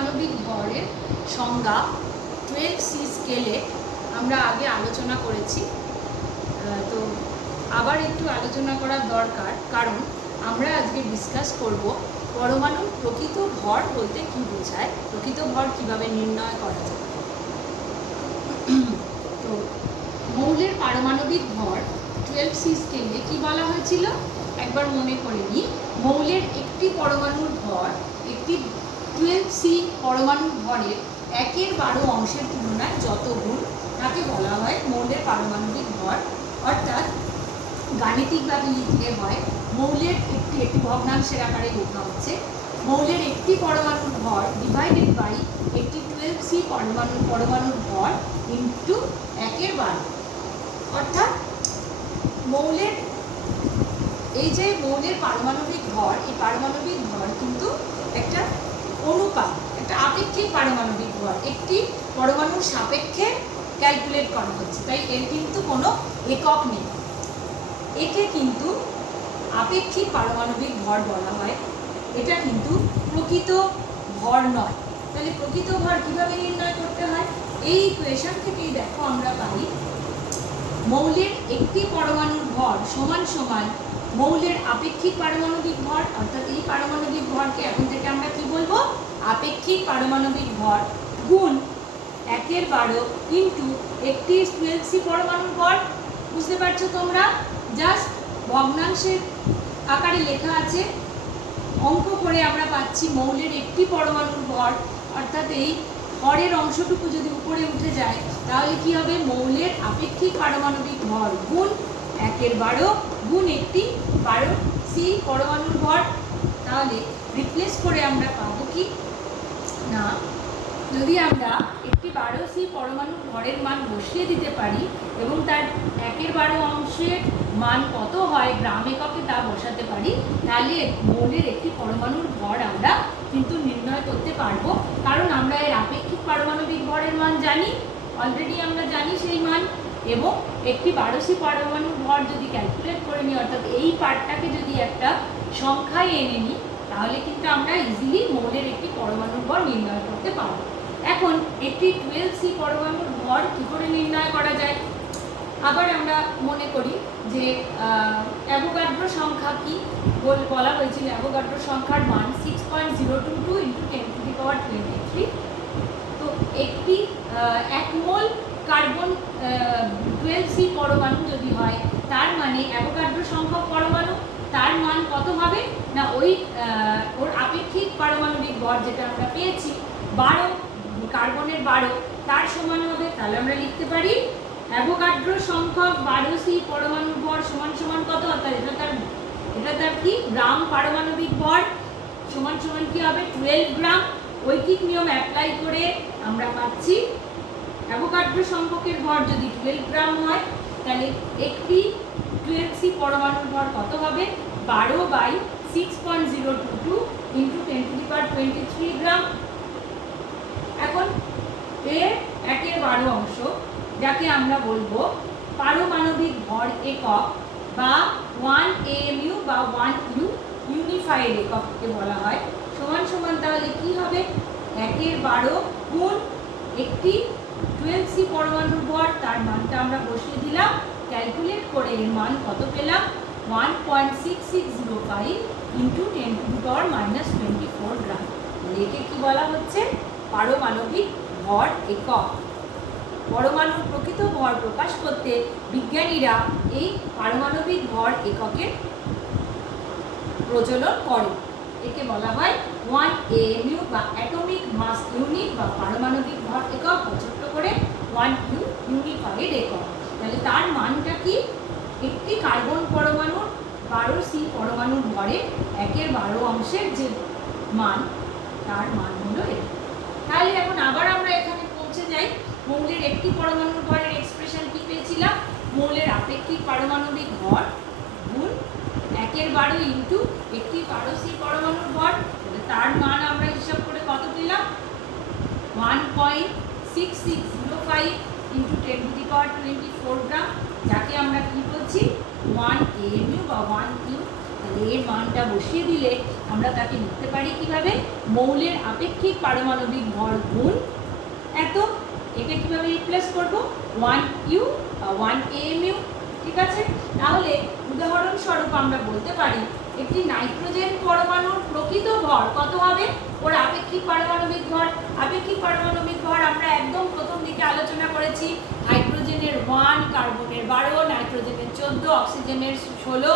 পারমাণবিক ভরের সংজ্ঞা 12C স্কেলে আমরা আগে আলোচনা করেছি। তো আবার একটু আলোচনা করার দরকার, কারণ আমরা আজকে ডিসকাস করব পরমাণুর প্রকৃত ভর বলতে কী বোঝায়, প্রকৃত ভর কিভাবে নির্ণয় করা যায়। তো মৌলের পারমাণবিক ভর 12C স্কেলে কি বলা হয়েছিল একবার মনে করে নিই। মৌলের একটি পরমাণুর ভর একটি 12C পরমাণুর ভরের 1/12 অংশের তুলনায় যত গুণ তাকে বলা হয় মৌলের পারমাণবিক ভর। অর্থাৎ গাণিতিকভাবে লিখলে হয় মৌলের একটি ভগ্নাংশের আকারে লেখা হচ্ছে মৌলের একটি পরমাণুর ভর ডিভাইডেড বাই একটি 12C পরমাণুর ভর ইন্টু 1/12। অর্থাৎ মৌলের এই যে মৌলের পারমাণবিক ভর, এই পারমাণবিক ভর কিন্তু একটা অনুপাত, একটা আপেক্ষিক পারমাণবিক ভর, একটি পরমাণুর সাপেক্ষে ক্যালকুলেট করা হচ্ছে, তাই এর কিন্তু কোনো একক নেই। একে কিন্তু আপেক্ষিক পারমাণবিক ভর বলা হয়, এটা কিন্তু প্রকৃত ভর নয়। তাহলে প্রকৃত ভর কিভাবে নির্ণয় করতে হয়? এই ইকুয়েশন থেকেই দেখো আমরা পাই মৌলের একটি পরমাণুর ভর সমান সমান মৌলের আপেক্ষিক পারমাণবিক ভর। অর্থাৎ এই পারমাণবিক ভরকে এখন থেকে আমরা কি বলবো? আপেক্ষিক পারমাণবিক ভর গুণ 1/12 ইন্টু একটি 12C পরমাণুর ভর। বুঝতে পারছো তোমরা? জাস্ট ভগ্নাংশের আকারে লেখা আছে, অঙ্ক করে আমরা পাচ্ছি মৌলের একটি পরমাণুর ভর। অর্থাৎ এই ভরের অংশটুকু যদি উপরে উঠে যায় তাহলে কি হবে? মৌলের আপেক্ষিক পারমাণবিক ভর গুণ 1/12 গুণ একটি 12C পরমাণুর ভর। তাহলে রিপ্লেস করে আমরা পাবো কি না, যদি আমরা একটি 12C পরমাণুর ভরের মান বসিয়ে দিতে পারি এবং তার 1/12 অংশের মান কত হয় গ্রাম এককে তা বসাতে পারি, তাহলে মৌলের একটি পরমাণুর ভর আমরা কিন্তু নির্ণয় করতে পারবো। কারণ আমরা এর আপেক্ষিক পারমাণবিক ভরের মান জানি, অলরেডি আমরা জানি সেই মান, এবং একটি 12C পরমাণুর ভর যদি ক্যালকুলেট করে নিই, অর্থাৎ এই পার্টটাকে যদি একটা সংখ্যায় এনে নিই, তাহলে কিন্তু আমরা ইজিলি মৌলের একটি পরমাণুর ভর নির্ণয় করতে পারবো। এখন একটি 12C পরমাণুর ভর কী করে নির্ণয় করা যায়? আবার আমরা মনে করি যে অ্যাভোগাড্রো সংখ্যা কি বলা হয়েছিল, অ্যাভোগাড্রো সংখ্যার মান 6.022 × 10⁻23। তো একটি 1 মোল কার্বন 12C পরমাণু যদি হয়, তার মানে অ্যাভোগাড্রো সংখ্যক পরমাণু, তার মান কত হবে না ওর আপেক্ষিক পারমাণবিক ভর যেটা আমরা পেয়েছি 12, কার্বনের 12, তার সমান হবে। তাহলে আমরা লিখতে পারি অ্যাভোগাড্রো সংখ্যক 12C পরমাণুর ভর সমান সমান কত? অর্থাৎ এটা তার কি গ্রাম পারমাণবিক ভর সমান সমান কি হবে? 12 গ্রাম। ঐকিক নিয়ম অ্যাপ্লাই করে আমরা পাচ্ছি অ্যাভোগাড্রো সংখ্যকের ভর যদি 12 গ্রাম হয়, তাহলে একটি 12C পরমাণুর ভর কত হবে? 12/6.022 × 10⁻23 গ্রাম। এখন এর 1/12 অংশ, যাকে আমরা বলবো পারমাণবিক ভর একক বা 1 AMU বা 1 U ইউনিফাইড এককে বলা হয়, সমান সমান তাহলে কি হবে? 1/12 গুণ একটি 12C পরমাণুর ভর, তার মানটা আমরা বসিয়ে দিলাম, ক্যালকুলেট করে এর মান কত পেলাম? 1.6605 × 10⁻24 গ্রাম। একে কি বলা হচ্ছে? পারমাণবিক ভর একক। পরমাণুর প্রকৃত ভর প্রকাশ করতে বিজ্ঞানীরা এই পারমাণবিক ভর এককের প্রচলন করে। একে বলা হয় 1 AMU বা অ্যাটমিক মাস ইউনিট বা পারমাণবিক ভর একক, ছোট্ট করে 1 U ইউনিফাইড একক। তাহলে তার মানটা কি? একটি কার্বন পরমাণুর 12C পরমাণুর ভরের 1/12 অংশের যে মান, তার মান হলো এটা। তাহলে এখন আবার আমরা এখানে পৌঁছে যাই, মৌলের একটি পরমাণুর ভরের এক্সপ্রেশন কি পেয়েছিলাম? মৌলের আপেক্ষিক পারমাণবিক ভর গুণ 1/12 ইন্টু একটি 12C পরমাণুর ভর, তার মান আমরা হিসাব করে কত পেলাম? 1.6605 × 10⁻24 গ্রাম, যাকে আমরা কি বলছি? 1 AMU বা 1 U। তাহলে এর মানটা বসিয়ে দিলে আমরা তাকে লিখতে পারি কিভাবে, মৌলের আপেক্ষিক পারমাণবিক ভর গুণ এত। একে কিভাবে রিপ্লেস করব, 1u 1amu। ঠিক আছে, তাহলে উদাহরণস্বরূপ আমরা বলতে পারি একটি নাইট্রোজেন পরমাণুর প্রকৃত ভর কত হবে, ওর আপেক্ষিক পারমাণবিক ভর। আপেক্ষিক পারমাণবিক ভর আমরা একদম প্রথম দিকে আলোচনা করেছি, হাইড্রোজেনের 1, কার্বনের 12, নাইট্রোজেনের 14, অক্সিজেনের 16,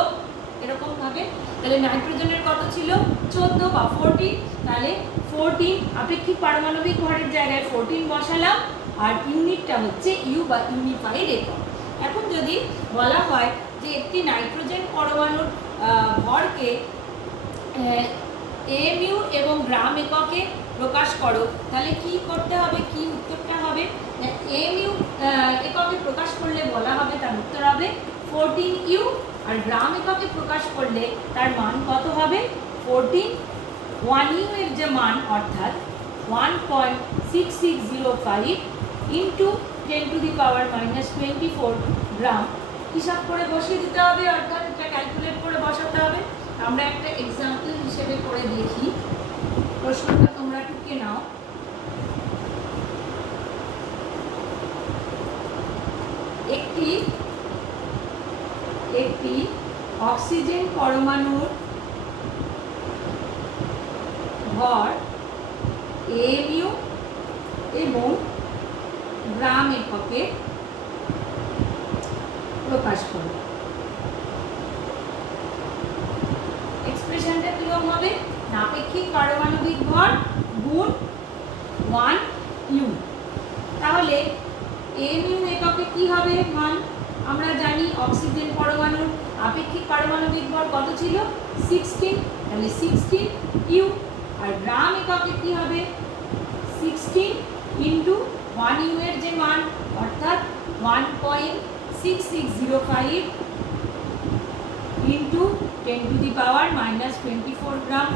এরকম ভাবে। তাহলে নাইট্রোজেনের কত ছিল, 14 বা 14, তাহলে 14 আপেক্ষিক পারমাণবিক ভরের জায়গায় 14 বসালাম, আর ইউনিটটা হচ্ছে ইউ বা ইউনিফাইড একক। এখন যদি বলা হয় যে একটি নাইট্রোজেন পরমাণুর ভরকে এমইউ এবং গ্রাম এককে প্রকাশ করো, তাহলে কি করতে হবে, কি উত্তরটা হবে, এমইউ এককে প্রকাশ করলে বলা হবে তার উত্তর হবে 14u, আর গ্রাম এককে প্রকাশ করলে তার মান কত হবে 14। 1u এর যে মান অর্থাৎ 1.6605 ইন্টু 10⁻⁻24 গ্রাম হিসাব করে বসিয়ে দিতে হবে, অর্থাৎ এটা ক্যালকুলেট করে বসাতে হবে। আমরা একটা এক্সাম্পল হিসেবে করে দেখি, প্রশ্নটা তোমরা টুকে নাও। একটি অক্সিজেন পরমাণুর ভর এমইউ এবং গ্রাম এককে প্রকাশ করো। এক্সপ্রেশনটা কিরকম হবে, আপেক্ষিক পারমাণবিক ভর গুণ 1u। তাহলে এমইউ এককে কি হবে মান, আমরা জানি অক্সিজেন পরমাণুর আপেক্ষিক পারমাণবিক ভর কত ছিল 16, তাহলে 16u, আর গ্রাম এককে কি হবে 16 ইন্টু 1u এর যে মান অর্থাৎ 1.6605 ইন্টু 10⁻⁻24 গ্রাম,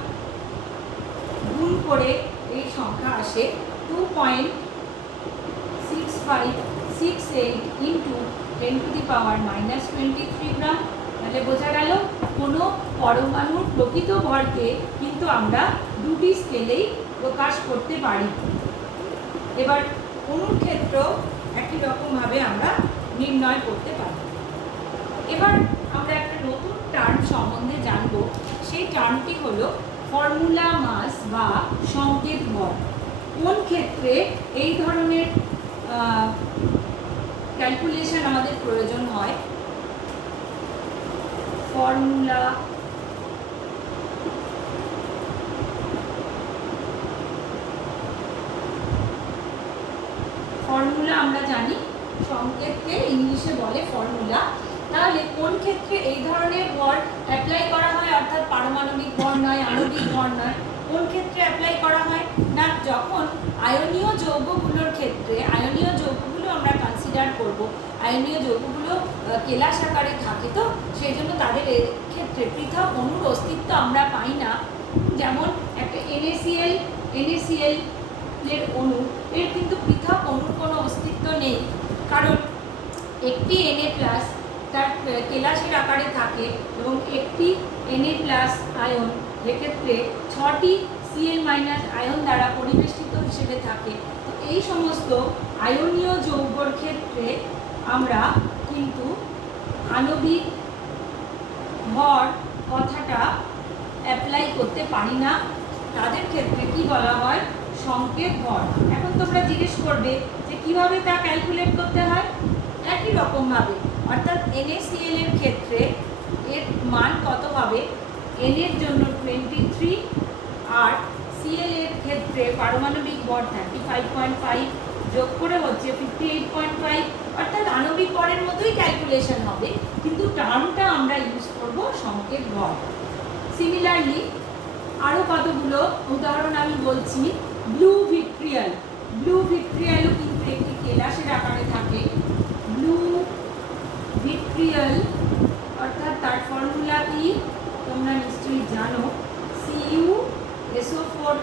গুণ করে এই সংখ্যা আসে 2.6568 ইন্টু 10⁻⁻23 গ্রাম। তাহলে বোঝা গেল কোনো পরমাণুর প্রকৃত ভরকে কিন্তু আমরা দুটি স্কেলেই প্রকাশ করতে পারি। এবার অণুর ক্ষেত্র একই রকমভাবে আমরা নির্ণয় করতে পারি। এবার আমরা একটা নতুন টার্ম সম্বন্ধে জানব, সেই টার্মটি হলো ফর্মুলা মাস বা সংকেত ভর। কোন ক্ষেত্রে এই ধরনের ক্যালকুলেশন আমাদের প্রয়োজন হয়, ফর্মুলা আমরা জানি সংকেতকে ইংলিশে বলে ফর্মুলা। তাহলে কোন ক্ষেত্রে এই ধরনের ভর অ্যাপ্লাই করা হয়, অর্থাৎ পারমাণবিক ভর নয়, আণবিক ভর নয়, কোন ক্ষেত্রে অ্যাপ্লাই করা হয় না, যখন আয়নীয় যৌগগুলোর ক্ষেত্রে, আয়নীয় যৌগগুলো আমরা কনসিডার করব, আয়নীয় যৌগগুলো কেলাস আকারে থাকে, তো সেই জন্য তাদের ক্ষেত্রে পৃথক অণুর অস্তিত্ব আমরা পাই না। যেমন একটা NaCl এর অণু, এর কিন্তু পৃথক অণুর কোনো অস্তিত্ব নেই, কারণ একটি Na+ তার কেলাসের আকারে থাকে এবং একটি Na+ আয়ন এক্ষেত্রে 6টি Cl- আয়ন দ্বারা পরিবেষ্টিত হিসেবে থাকে। তো এই সমস্ত আয়নীয় যৌগের ক্ষেত্রে আমরা কিন্তু আণবিক ভর কথাটা অ্যাপ্লাই করতে পারি না, তাদের ক্ষেত্রে কি বলা হয় সংকেত ভর। এখন তোমরা জিজ্ঞেস করবে যে কিভাবে তা ক্যালকুলেট করতে হয়, একই রকমভাবে, অর্থাৎ NaCl এর ক্ষেত্রে এর মান কত হবে, N এর জন্য 23 আর Cl এর ক্ষেত্রে পারমাণবিক ভর 35.5 যোগ করে হচ্ছে 58.5, অর্থাৎ আণবিক ভরের মতোই ক্যালকুলেশন হবে, কিন্তু টার্মটা আমরা ইউজ করব সংকেত ভর। সিমিলারলি আরও কতগুলো উদাহরণ আমি বলছি। ব্লু ভিট্রিয়ালও কিন্তু একটি কেলাসের আকারে থাকে। ব্লু ভিট্রিয়াল অর্থাৎ তার ফর্মুলা কি তোমরা নিশ্চয়ই জানো, CuSO4,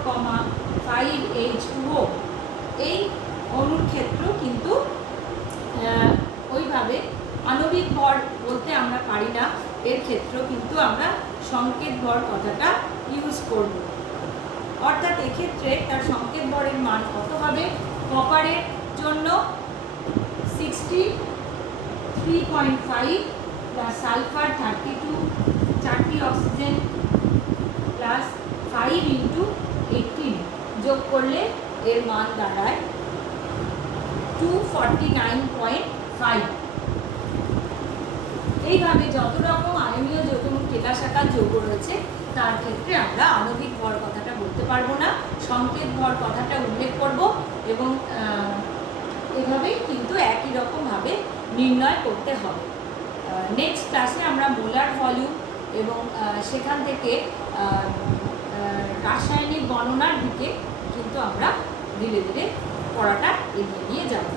5H2O। এই অণুর ক্ষেত্র কিন্তু ওইভাবে আণবিক ভর বলতে আমরা পারি না, এর ক্ষেত্রেও কিন্তু আমরা সংকেত ভর কথাটা ইউজ করব। অর্থাৎ এক্ষেত্রে তার সংকেত ভরের মান কত হবে? কপারের জন্য 63.5 প্লাস সালফার 32, 4টি অক্সিজেন প্লাস 5 ইন্টু 18 যোগ করলে এর মান দাঁড়ায় 249.5। এইভাবে যত রকম আয়নীয় যৌগ এবং কেলাসাকার যৌগ রয়েছে তার ক্ষেত্রে আমরা আণবিক ভর কথাটা বলতে পারবো না, সংকেত ভর কথাটা উল্লেখ করব এবং এভাবেই কিন্তু একই রকমভাবে নির্ণয় করতে হবে। নেক্সট ক্লাসে আমরা মোলার ভলিউম এবং সেখান থেকে রাসায়নিক গণনার দিকে কিন্তু আমরা ধীরে ধীরে পড়াটা এগিয়ে নিয়ে যাব।